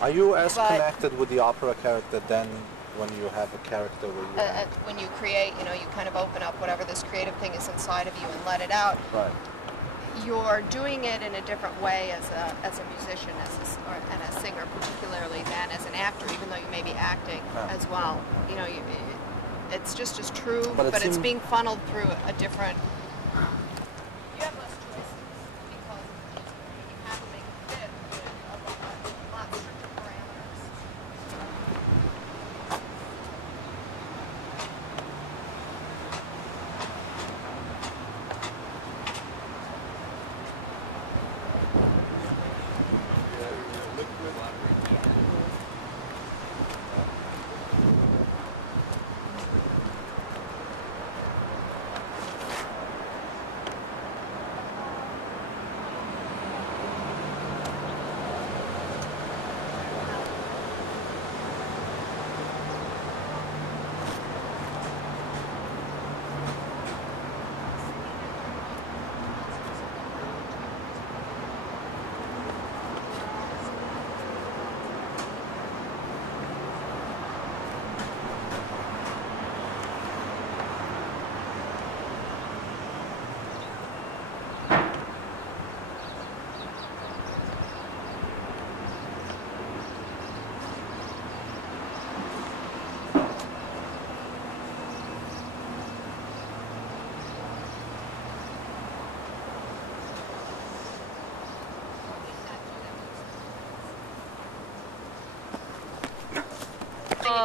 Are you as connected with the opera character then when you have a character where you when you create, you know, you kind of open up whatever this creative thing is inside of you and let it out. Right. You're doing it in a different way as a musician and a singer, particularly, than as an actor, even though you may be acting as well. You know, it's just as true, but it's being funneled through a different. You have less choices because you have to make it fit with a lot stricter parameters.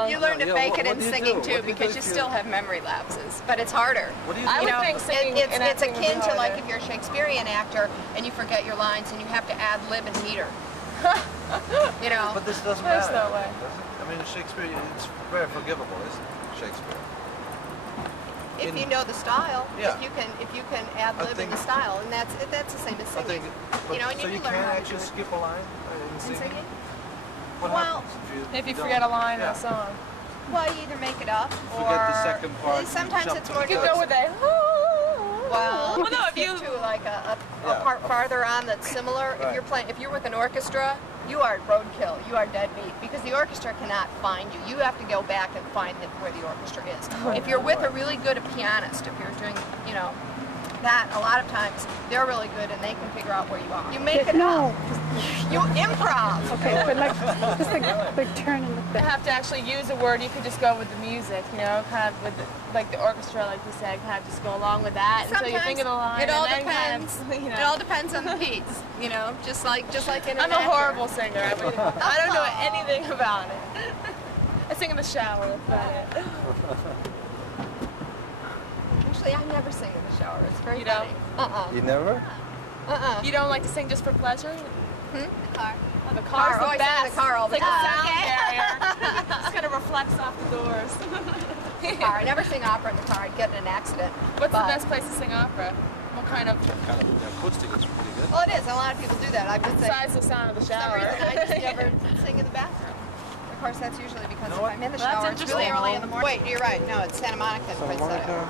You learn to fake it in singing too, because you still have memory lapses, but it's harder. What do you do? I would think singing it's akin to like if you're a Shakespearean actor and you forget your lines and you have to ad lib and meter. You know. But this doesn't matter. That way. Does it? I mean, Shakespeare, it's very forgivable, isn't it? Shakespeare. If you know the style, yeah. if you can ad lib in the style, and that's the same as singing. You know, and so you you can learn can't how to actually do it. skip a line in singing? What happens if you forget a line in a song? Well, you either make it up or forget the second part. Sometimes it's more. You could go with a. Well, no, if you to like a part farther on that's similar. Right. If you're with an orchestra, you are roadkill. You are dead meat because the orchestra cannot find you. You have to go back and find where the orchestra is. If you're with a really good pianist, if you're doing, you know, that a lot of times they're really good and they can figure out where you are. You make it up. You improv. Okay, but like just like turn and look you back. have to actually use a word. You could just go with the music, you know, kind of with like the orchestra, like you said, kind of just go along with that until you think of the line. It all and then depends. Kind of, you know. It all depends on the piece. You know, just like in an I'm a actor. horrible singer. I don't know anything about it. I sing in the shower. That's about it. Actually, I never sing in the shower. It's very You funny. don't? You never? You don't like to sing just for pleasure? The car. Oh, the car's Oh, the I best. sing in the car all the It's like time. a sound barrier. Just kind of reflects off the doors. Car. I never sing opera in the car. I'd get in an accident. What's the best place to sing opera? What kind of? The acoustic is pretty good. Well, it is. A lot of people do that. I would say. Besides the sound of the For some shower. reason, I just never sing in the bathroom. Of course, that's usually because if I'm in the Well, that's shower, it's really interesting. early in the morning. Wait, you're right. No, it's Santa Monica and Santa Prince Edward. Monica.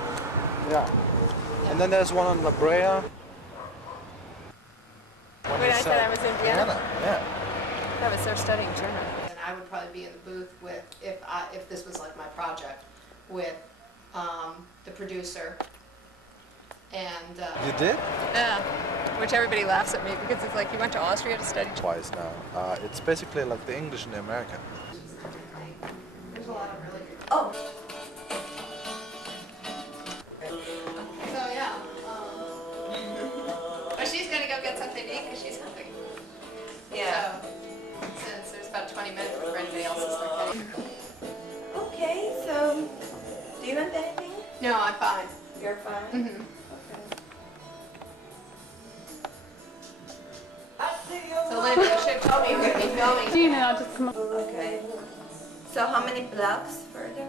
Yeah. And then there's one on La Brea. When I said I was in Vienna? Yeah. I was there studying German. And I would probably be in the booth with, if this was like my project, with the producer. And You did? yeah, which everybody laughs at me because it's like you went to Austria to study. Twice now. It's basically like the English and the American. There's a lot of really good. Oh. So yeah. But she's gonna go get something to eat because she's hungry. Yeah. So, since there's about 20 minutes before anybody else is there. Okay, so do you want anything? No, I'm fine. You're fine? Mm-hmm. So Linda, you should have told me you were going to be filming. Gina, I'll just come up. Okay. So how many blocks further?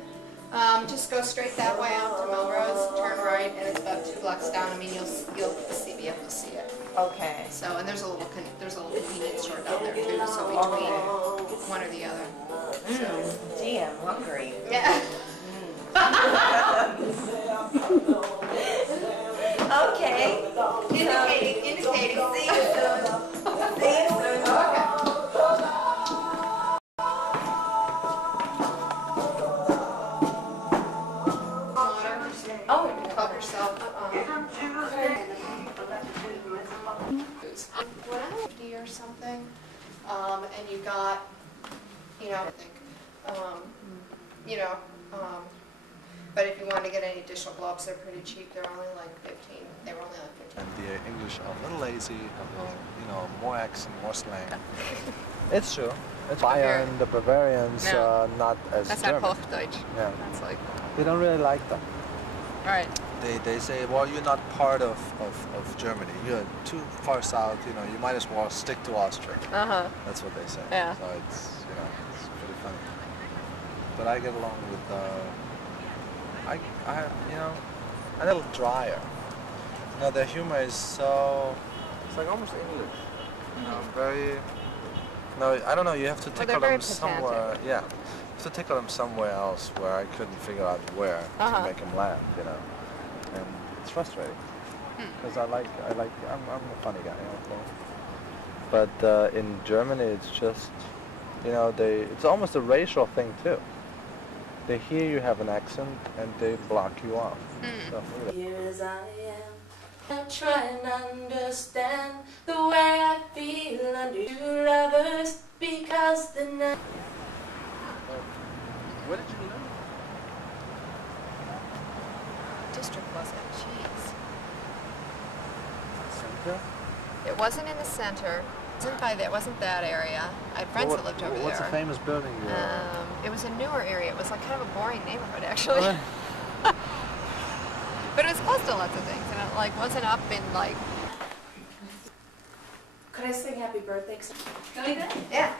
Just go straight that way out to Melrose, turn right, and it's about 2 blocks down. I mean, you'll be able to see it. Okay. So, and there's a little convenience store down there too. So between one or the other. Gee, I'm hungry. Yeah. Okay. Indicating. See you soon. See you soon. Okay. use. When I was 50 or something, and you got, you know, I think, you know, but if you want to get any additional gloves, they're pretty cheap. They're only like 15. They were only like 15. And the English are a little lazy, a little, you know, more accent, more slang. It's true. It's Bayern, the Bavarians are not as That's German. not Hochdeutsch. Yeah. That's like... They don't really like them. Right. They say, well, you're not part of Germany. You're too far south, you know, you might as well stick to Austria. Uh-huh. That's what they say. Yeah. So it's, you know, it's pretty funny. But I get along with, I you know, a little drier. You know, their humor is so, it's like almost English. You know, very, no, I don't know, you have to tickle them somewhere. Yeah. You have to tickle them somewhere else where I couldn't figure out where to make them laugh, you know. And it's frustrating. Because I'm a funny guy, okay. But in Germany, it's just, you know, it's almost a racial thing too. They hear you have an accent and they block you off. So, look at that. Here as I am, I'm trying to understand the way I feel under two lovers because the night. Where did you live? District was it? Jeez. Center? It wasn't in the center. It wasn't that area. I had friends that lived over What's there. a famous building? It was a newer area. It was like kind of a boring neighborhood, actually. But it was close to lots of things, and it like wasn't up in like. Could I sing Happy Birthday? Can we do that? Yeah.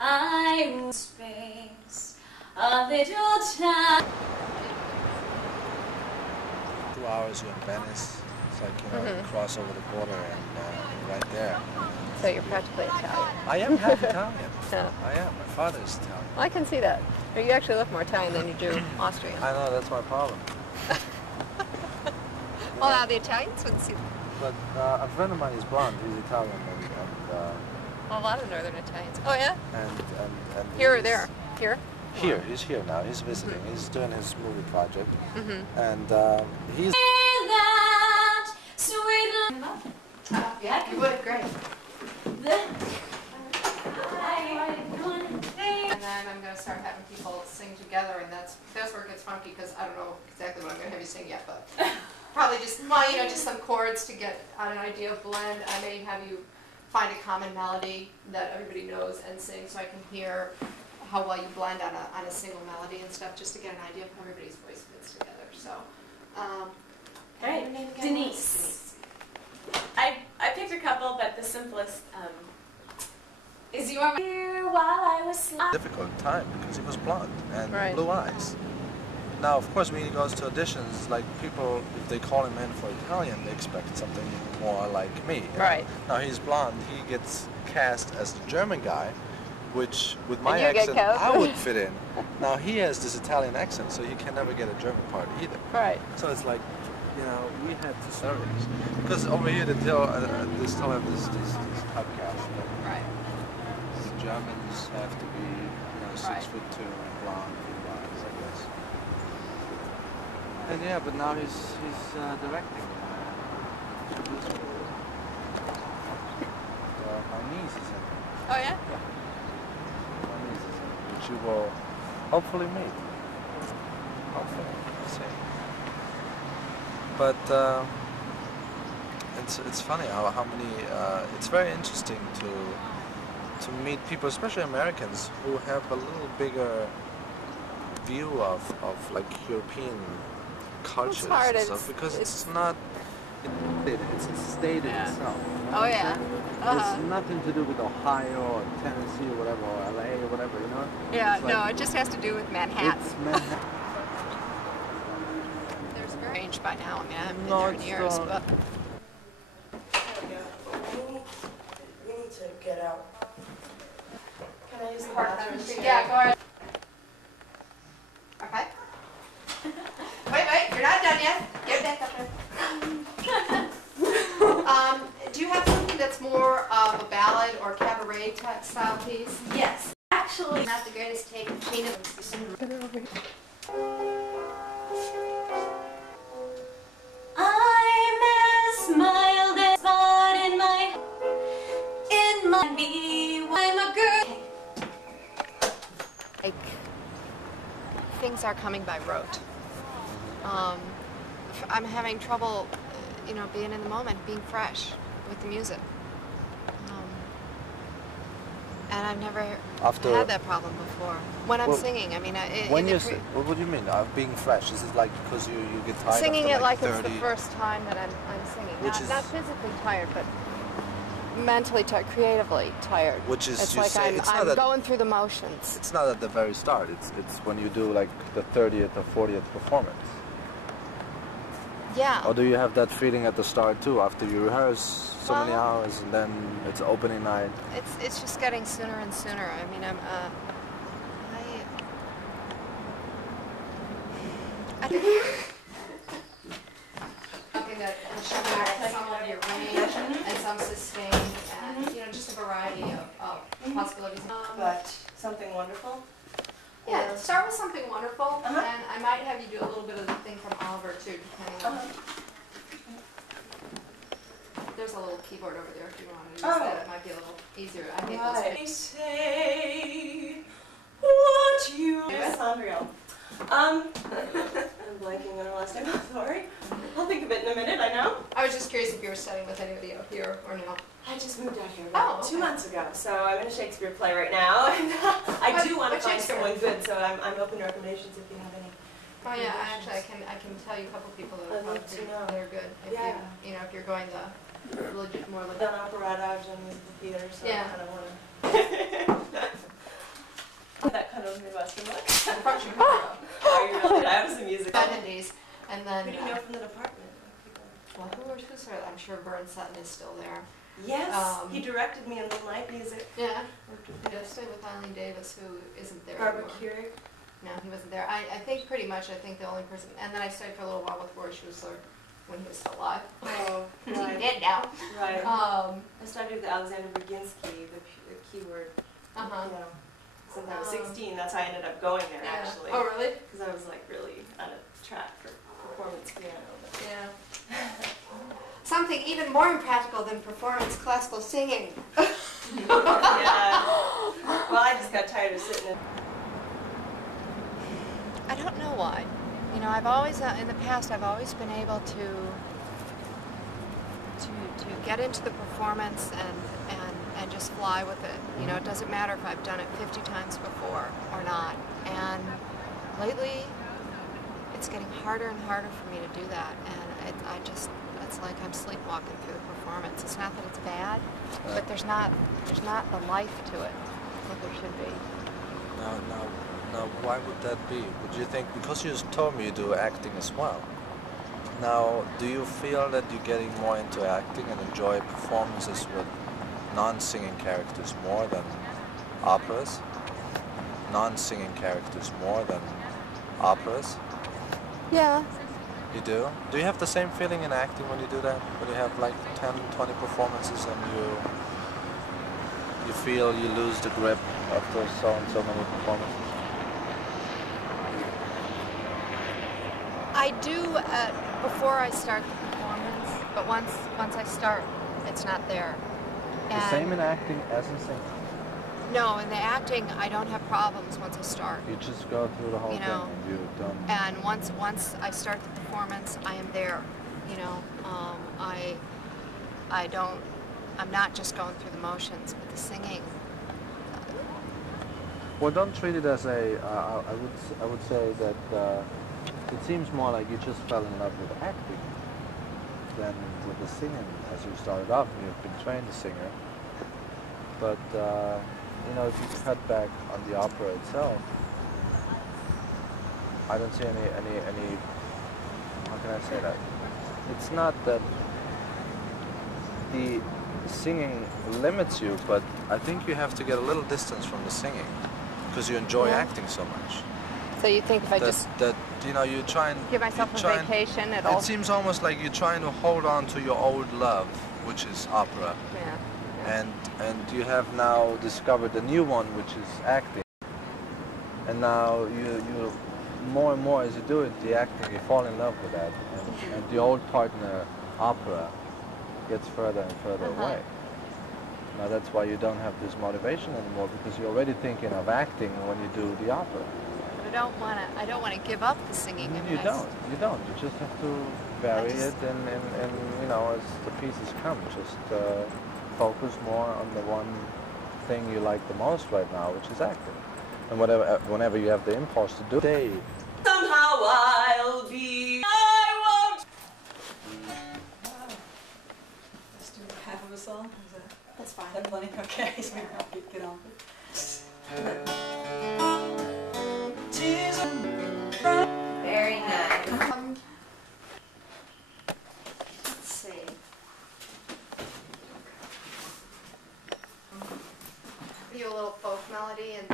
I'm space, a little time. 2 hours you're in Venice. It's like, you know, you cross over the border and right there. So you're practically Italian. I am half Italian. Yeah. I am. My father is Italian. Well, I can see that. You actually look more Italian than you do Austrian. I know, that's my problem. Well, now the Italians wouldn't see. But a friend of mine is blonde. He's Italian Well, a lot of northern Italians. Oh yeah. and Here or he's- there? Here. Here, he's here now. He's visiting. He's doing his movie project, and he's. That sweet Yeah, you would. Great. And then I'm going to start having people sing together, and that's where it gets funky because I don't know exactly what I'm going to have you sing yet, but probably just, well, you know, just some chords to get an idea of blend. I may have you find a common melody that everybody knows and sing, so I can hear how well you blend on a single melody and stuff, just to get an idea of how everybody's voice fits together. So, All right, your name again? Denise. I picked a couple, but the simplest is You Are My Here While I Was Sleeping. Difficult time because he was blonde and Right. blue eyes. Now, of course, when he goes to auditions, like people, if they call him in for Italian, they expect something more like me. you know? Right. Now he's blonde. He gets cast as the German guy, which with my you get accent cast? I would fit in. Now he has this Italian accent, so he can never get a German part either. Right. So it's like, you know, we had to serve it. Because over here they still have this typecast. Right. The Germans have to be, you know, 6'2" Right. and blonde, blue eyes, I guess. And yeah, but now he's directing. My niece is in it. Oh yeah. My niece is in it, which you will hopefully meet. Hopefully, we'll see. But it's funny how many. It's very interesting to meet people, especially Americans, who have a little bigger view of like European cultures hard, and stuff, because it's not. It's a state in itself. Oh yeah. It's nothing to do with Ohio or Tennessee or whatever, or LA or whatever, you know? Yeah, It's like, no, it just has to do with Manhattan. it's Manhattan. There's a range by now. I mean, I haven't been No, there in it's years, not. but We need to get out. Can I use the bathroom? bathroom? Yeah, go ahead. Okay. Wait, you're not done yet. Get back up there. Do you have something that's more of a ballad or cabaret type style piece? Yes. Actually, Not the greatest take of Tina. I'm as mild as body. like things are coming by rote. I'm having trouble, you know, being in the moment, being fresh with the music. And I've never had that problem before. When I'm singing, I mean, what do you mean? Being fresh? Is it like because you get tired? Singing after it like 30? it's the first time that I'm singing. Not physically tired, but mentally tired, creatively tired. Which is, it's you like say, I'm going through the motions. It's not at the very start. It's when you do like the 30th or 40th performance. Yeah. Or do you have that feeling at the start too, after you rehearse so many hours and then it's opening night? It's just getting sooner and sooner. I mean, I think that should be some of your range and some sustain and you know, just a variety of possibilities. But something wonderful? Yeah, start with something wonderful, and I might have you do a little bit of the thing from Oliver too, depending on. There's a little keyboard over there if you want to use that. It might be a little easier. I think They say what you... Sandrio. I'm blanking on the last name. Sorry. I'll think of it in a minute, I know. I was just curious if you were studying with anybody out here or no. I just moved out here about 2 months ago, so I'm in a Shakespeare play right now. And I do want to find someone good, so I'm open to recommendations if you have any. Oh yeah, actually I can tell you a couple people that are good. If you know, if you're going the more I've done operetta, I've done musical theater, so I kind of want to. That kind of Midwestern look. From Chicago. Are you really? I was a musical. 70s, and then. Who do you know from the department? Well, who's I'm sure Burns Sutton is still there. Yes, he directed me in Moonlight Music. Yeah, I stayed with Eileen Davis, who isn't there Barbara anymore. Keurig. No, he wasn't there. I think pretty much, I think the only person, and then I stayed for a little while with Roy Schuessler when he was still alive. Oh, He's right. dead now. Right. I studied with Alexander Berginski, the keyword, you know, since I was 16. That's how I ended up going there, actually. Oh, really? Because I was like really on a track for performance piano. But Yeah. Something even more impractical than performance, classical singing. Yeah. Well, I just got tired of sitting in. I don't know why. You know, I've always, in the past, I've always been able to get into the performance and just fly with it. You know, it doesn't matter if I've done it 50 times before or not. And lately, it's getting harder and harder for me to do that. And it's like I'm sleepwalking through the performance. It's not that it's bad, but there's not the life to it that there should be. Now, why would that be? Would you think, because you told me you do acting as well, now, do you feel that you're getting more into acting and enjoy performances with non-singing characters more than operas? Non-singing characters more than operas? Yeah. You do? Do you have the same feeling in acting when you do that? When you have like 10, 20 performances and you feel you lose the grip after so and so many performances? I do before I start the performance, but once I start, it's not there. The same in acting as in singing? No, in the acting, I don't have problems once I start. You just go through the whole thing and you don't... And once I start the performance, I am there. You know, I'm not just going through the motions, but the singing. Well, don't treat it as a, I would say that it seems more like you just fell in love with acting than with the singing as you started off. You've been trained a singer. But, you know, if you cut back on the opera itself, I don't see any, how can I say that? It's not that the singing limits you, but I think you have to get a little distance from the singing because you enjoy acting so much. So you think if I you know, you try and give myself a vacation, it seems almost like you're trying to hold on to your old love, which is opera. Yeah. And you have now discovered a new one, which is acting. And now you more and more as you do it, the acting, you fall in love with that. And the old partner, opera, gets further and further away. Now that's why you don't have this motivation anymore, because you're already thinking of acting when you do the opera. But I don't want to give up the singing. You don't. You just have to vary it and you know, as the pieces come, just focus more on the one thing you like the most right now, which is acting. And whenever you have the impulse to do it, Somehow I'll be. I won't. Let's do half of a song. Is that, That's fine. is that plenty? Okay, so get on. Very nice. Let's see. Do a little folk melody, and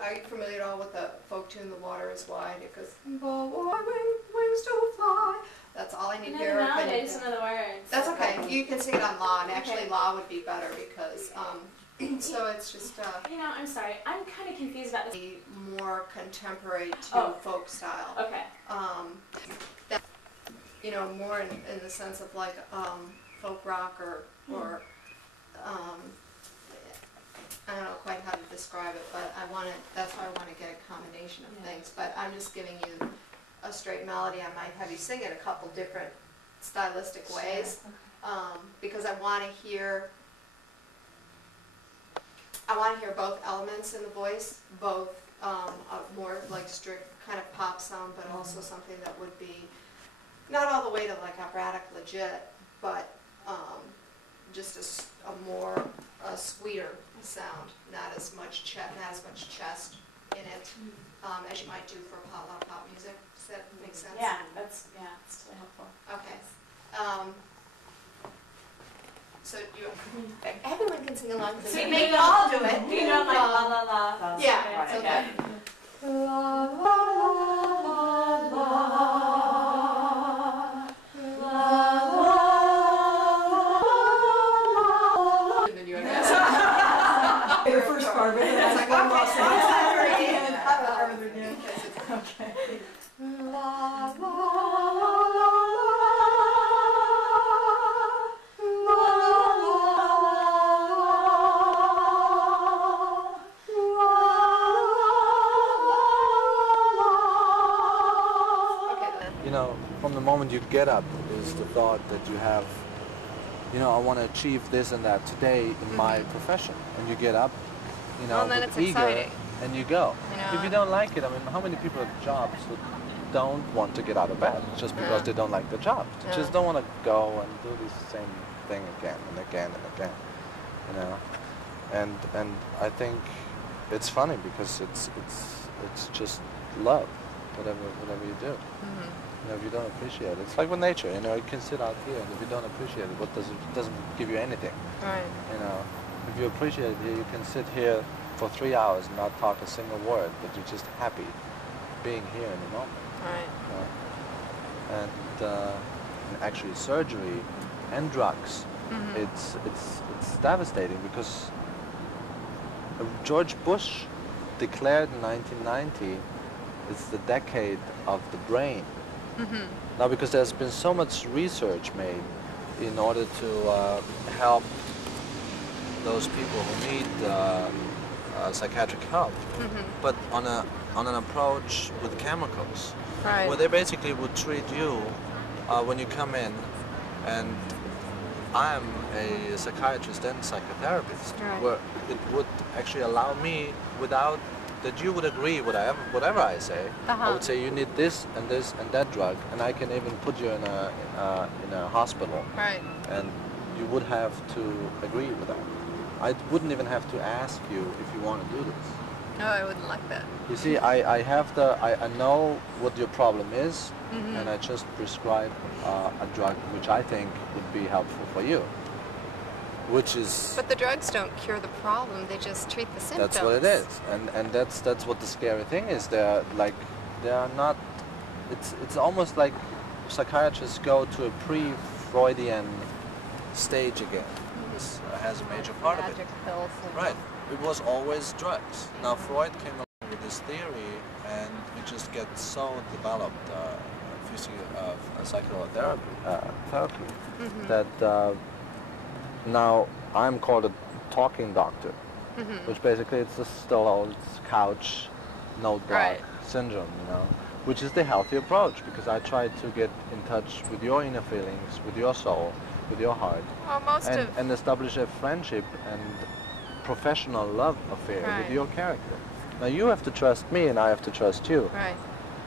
are you familiar at all with the folk tune, "The Water Is Wide"? It goes, "The wings to fly." That's all I need to hear. I just know the words. That's okay. You can sing it on la, and actually la would be better because so it's just You know, I'm sorry. I'm kind of confused about this. more contemporary to folk style. Okay. That, you know, more in the sense of like folk rock or I don't know quite how to describe it, but that's why I want to get a combination of things. But I'm just giving you a straight melody. I might have you sing it a couple different stylistic ways, because I want to hear both elements in the voice, both a more like strict kind of pop sound, but also something that would be not all the way to like operatic legit, but just a sweeter sound, not as much chest in it as you might do for a lot of pop music. Does that make sense? Yeah, that's totally helpful. Okay. So everyone can sing along. So We maybe can all do it. You know, like la la la. Yeah, it's okay. La la la The first part of it. It's like, Okay. la la you know, from the moment you get up is the thought that you have, you know, I want to achieve this and that today in my profession. And you get up, you know, Well, then with it's eager, exciting. and you go. You know. If you don't like it, I mean, how many people have jobs who don't want to get out of bed just because they don't like the job? They just don't want to go and do the same thing again and again and again, you know. And I think it's funny because it's just love, whatever you do. You know, if you don't appreciate it, it's like with nature. You know, you can sit out here, and if you don't appreciate it, it doesn't give you anything. Right. You know, if you appreciate it here, you can sit here for 3 hours and not talk a single word, but you're just happy being here in the moment. Right. You know? And actually, surgery and drugs, it's devastating because George Bush declared in 1990 it's the decade of the brain. Now, because there's been so much research made in order to help those people who need psychiatric help, but on an approach with chemicals, Right. where they basically would treat you when you come in, and I'm a psychiatrist and psychotherapist, Right. where it would actually allow me, without that you would agree whatever I say, I would say you need this and that drug, and I can even put you in a hospital, Right. and you would have to agree with that. I wouldn't even have to ask you if you want to do this. No, I wouldn't like that. You see, I know what your problem is, and I just prescribe a drug which I think would be helpful for you, which is... But the drugs don't cure the problem, they just treat the symptoms. That's what it is, and that's what the scary thing is. They are not. It's almost like psychiatrists go to a pre-Freudian stage again. This has a major part of it. Magic pills. Right. It was always drugs. Now Freud came along with this theory, and it just gets so developed, psychotherapy, that now I'm called a talking doctor, which basically it's a still old couch, note block syndrome, you know, which is the healthy approach, because I try to get in touch with your inner feelings, with your soul, with your heart, Well, and establish a friendship and professional love affair with your character. Now you have to trust me and I have to trust you. Right.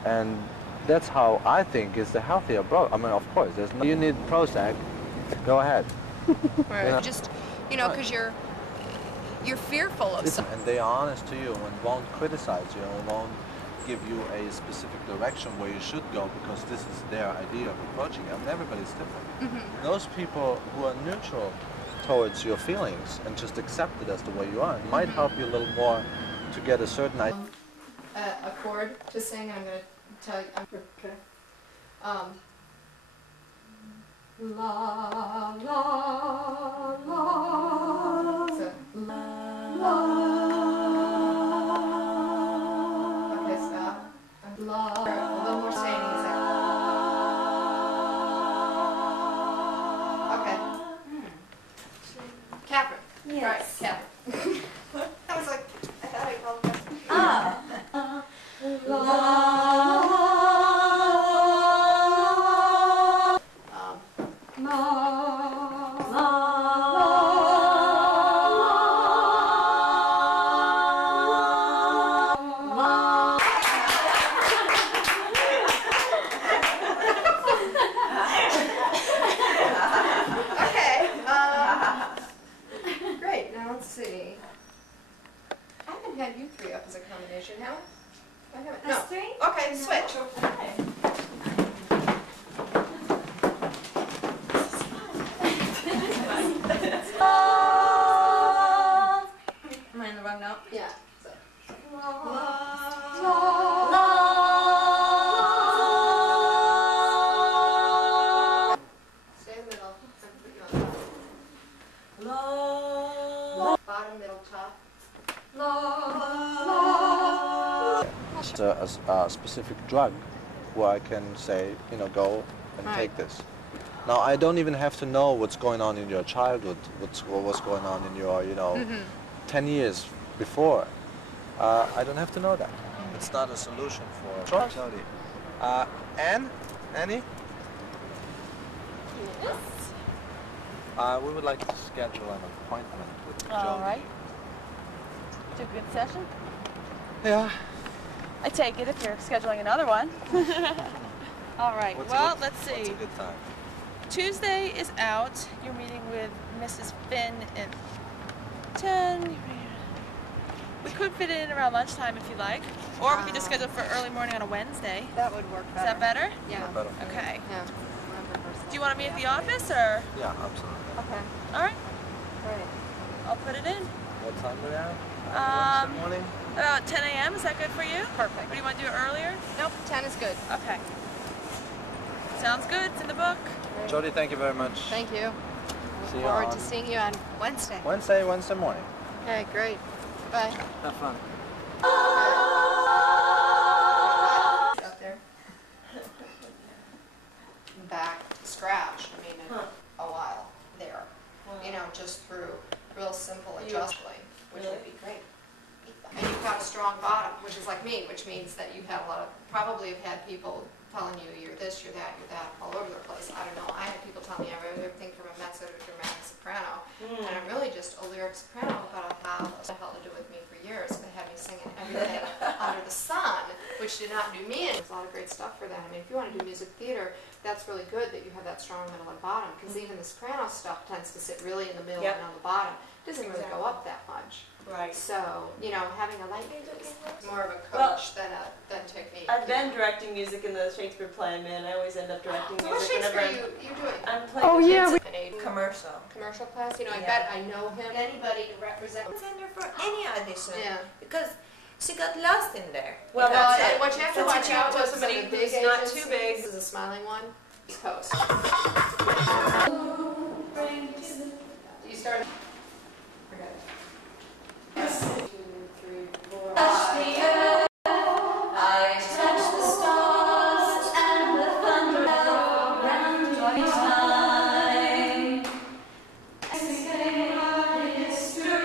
And that's how I think is the healthy approach. I mean, of course, there's no, you need Prozac, go ahead. Right. You know? Just, you know, because you're fearful of something. And they are honest to you and won't criticize you and won't give you a specific direction where you should go, because this is their idea of approaching it. I mean, everybody's different. Those people who are neutral towards your feelings and just accept it as the way you are might help you a little more to get a certain idea. A chord to sing, and I'm going to tell you. Okay. La la la. So, la. Okay, stop. La. A little more staining. Okay. Catherine. Yes. Right, Catherine. I was like, I thought I called her. Great, now let's see. I haven't had you three up as a combination, have I? I haven't. No. Us three? Okay, switch. Am I in the wrong note? Yeah. So. Stay in the middle. And put you on top. Bottom, middle, top. It's a specific drug where I can say, you know, go and take this. Now, I don't even have to know what's going on in your childhood, what was going on in your, you know, 10 years before. I don't have to know that. It's not a solution for jodi. Annie? Yes. We would like to schedule an appointment with jodi. All right. It's a good session. Yeah. I take it if you're scheduling another one. All right. Let's see. What's a good time? Tuesday is out. You're meeting with Mrs. Finn at 10. We could fit it in around lunchtime if you like. Or we could just schedule for early morning on a Wednesday. That would work better. Is that better? Yeah. Better. Okay. Yeah. Do you want to meet at the office or? Yeah, absolutely. Okay. All right. Great. I'll put it in. What time do we have? Wednesday morning? About 10 a.m. Is that good for you? Perfect. Or do you want to do it earlier? Nope, 10 is good. Okay. Sounds good. It's in the book. Jodi, thank you very much. Thank you. See you Look forward on to seeing you on Wednesday. Wednesday morning. Okay, great. Bye. Have fun. Out there. Back to scratch. I mean, in a while there. You know, just through real simple adjustment, which would be great. And you've got a strong bottom, which is like me, which means that you have a lot of, probably have had people telling you you're this, you're that, all over the place. I don't know. I had people tell me I wrote everything from a mezzo to a dramatic soprano, and I'm really just a lyric soprano, but I have what the hell to do with me for years. They had me singing everything under the sun, which did not do me any. There's a lot of great stuff for that. I mean, if you want to do music theater, that's really good that you have that strong middle and bottom, because even the soprano stuff tends to sit really in the middle and on the bottom. It doesn't really go up that much. Right. So, you know, having a light is more of a coach than technique. I've been directing music in the Shakespeare play I'm in. I always end up directing What music Shakespeare whenever you doing? I'm playing. Oh, yeah. Commercial. Commercial class? You know, I Yeah. bet I know him. Anybody to represent. Send her for any audition Yeah. because she got lost in there. Well, Well, that's and it. what you have to That's watch what you out have to with have some of somebody the big who's not agencies. too big. This is a smiling one. East Coast. You start. Forget it. 1, 2, 3, 4, 5. I touch the stars and the thunder around your time. I say our history.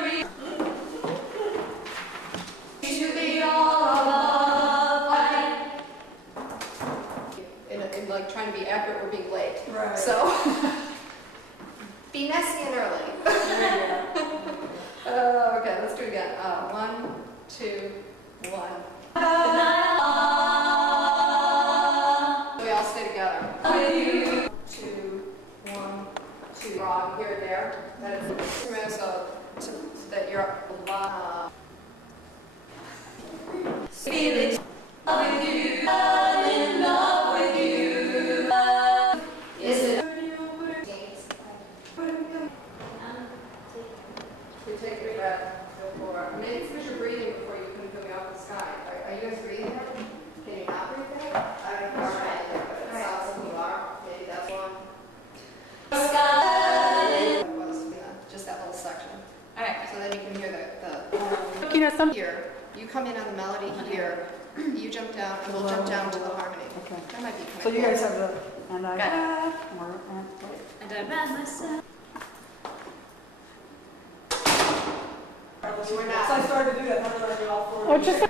has something. Here, you come in on the melody here, you jump down, and we'll jump down to the harmony. Okay. That might be kind So of you cool. guys have the, and I, Got and, And I ran myself. so I started to do that, how did I do all four? Oh, just